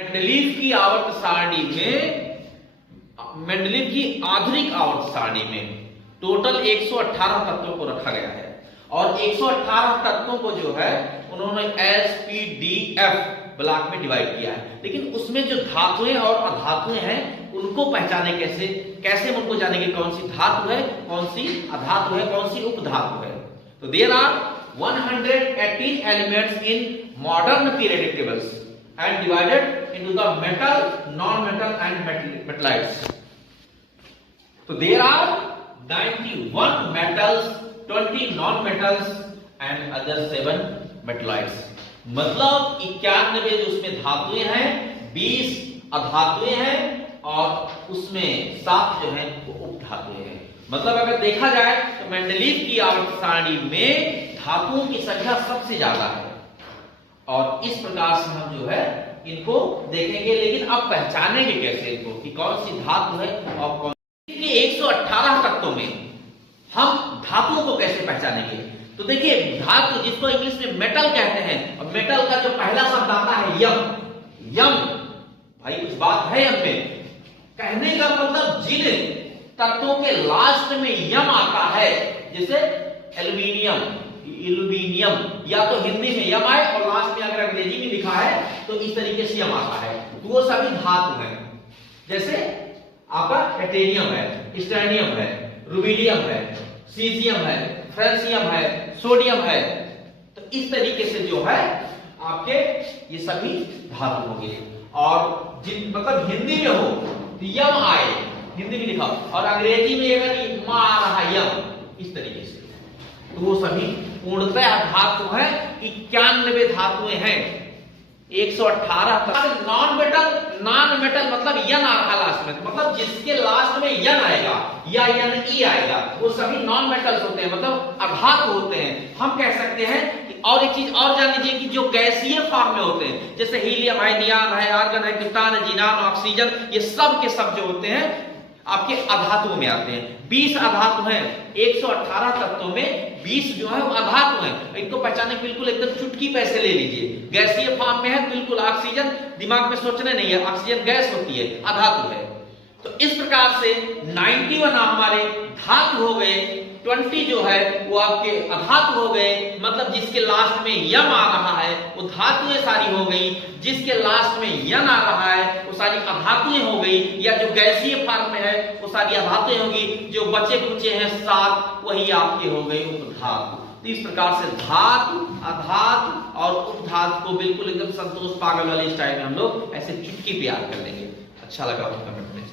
Mendeleev की आवर्त सारणी में, मेंडलीव की आधुनिक आवर्त सारणी में टोटल 118 तत्वों को रखा गया है और 118 तत्वों को जो है उन्होंने SPDF ब्लॉक में डिवाइड किया है। लेकिन उसमें जो धातुएं और अधातुएं हैं उनको पहचाने कैसे, कैसे उनको जानेंगे कौन सी धातु है, कौन सी अधातु है, कौन सी उपधातु है। तो there are 118 elements in modern periodic tables and divided into the metal, non-metal and metallites. So there are 91 metals, 20 non-metals and other 7 metallites. मतलब 91 जो उसमें धातुएं हैं, 20 अधातुएं हैं और उसमें 7 जो हैं वो उपधातुएं हैं। मतलब अगर देखा जाए तो मेंडलीव की आवर्त सारणी में धातुओं की संख्या सबसे ज्यादा है और इस प्रकार से हम जो है इनको देखेंगे। लेकिन अब पहचानेंगे कैसे इनको कि कौन सी धातु है और कौन सी। 118 तत्वों में हम धातुओं को कैसे पहचानेंगे? तो देखिए धातु जिसको इंग्लिश में मेटल कहते हैं और मेटल का जो पहला शब्द आता है यम, यम भाई कुछ बात है यम में, कहने का मतलब जिन तत्वों के लास्ट में यम आता है, जैसे एल्यूमिनियम, एल्यूमिनियम, या तो हिंदी में यम आए और लास्ट में अगर अंग्रेजी में लिखा है तो इस तरीके से यम आता है, तो वो सभी धातु हैं। जैसे आपका टाइटेनियम है, स्टैंडियम है, रुबिडियम है, सीजियम है, फ्रांसियम है, सोडियम है, तो इस तरीके से जो है आपके ये सभी धातु होंगे। और जिन मतलब हिंदी में हो तो यम आए, हिंदी में लिखा, और अंग्रेजी में अगर मा आ रहा है यम, इस तरीके से, तो वो सभी पूर्णतः धातु है। 91 धातुएं हैं, 118 नॉन मेटल, नॉन मेटल मतलब यन आ रहा लास्ट में, मतलब जिसके लास्ट में यन आएगा या यन ई आएगा वो सभी नॉन मेटल्स होते हैं, मतलब अधातु होते हैं। हम कह सकते हैं कि और एक चीज और जान लीजिए कि जो गैसीय फॉर्म में होते हैं जैसे हीलियम है, नियान है, आर्गन है, क्रिप्टॉन है, जीनान, ऑक्सीजन, ये सब के सब जो होते हैं आपके अधातुओं में आते हैं। 20 अधातु हैं, 118 तत्वों में 20 जो है वो अधातु हैं। इनको पहचाने बिल्कुल एकदम चुटकी पैसे ले लीजिए। गैसीय फॉर्म में है बिल्कुल, ऑक्सीजन दिमाग में सोचने नहीं है, ऑक्सीजन गैस होती है, अधातु है। तो इस प्रकार से 91 हमारे धातु हो गए, 20 जो है वो आपके अधातु हो गए, मतलब जिसके लास्ट में यम आ रहा है वो धातुएं सारी हो गई, जिसके लास्ट में यन आ रहा है वो सारी अधातुएं हो गई, या जो गैसीय फॉर्म में है वो सारी अधातुएं होगी, जो बचे कुचे हैं 7 वही आपके हो गए उपधातु। तो इस प्रकार से धातु, अधातु और उपधातु को बिल्कुल एकदम संतोष पागल वाले स्टाइल में हम लोग ऐसे चुटकी पे याद कर लेंगे। अच्छा लगा तो कमेंट में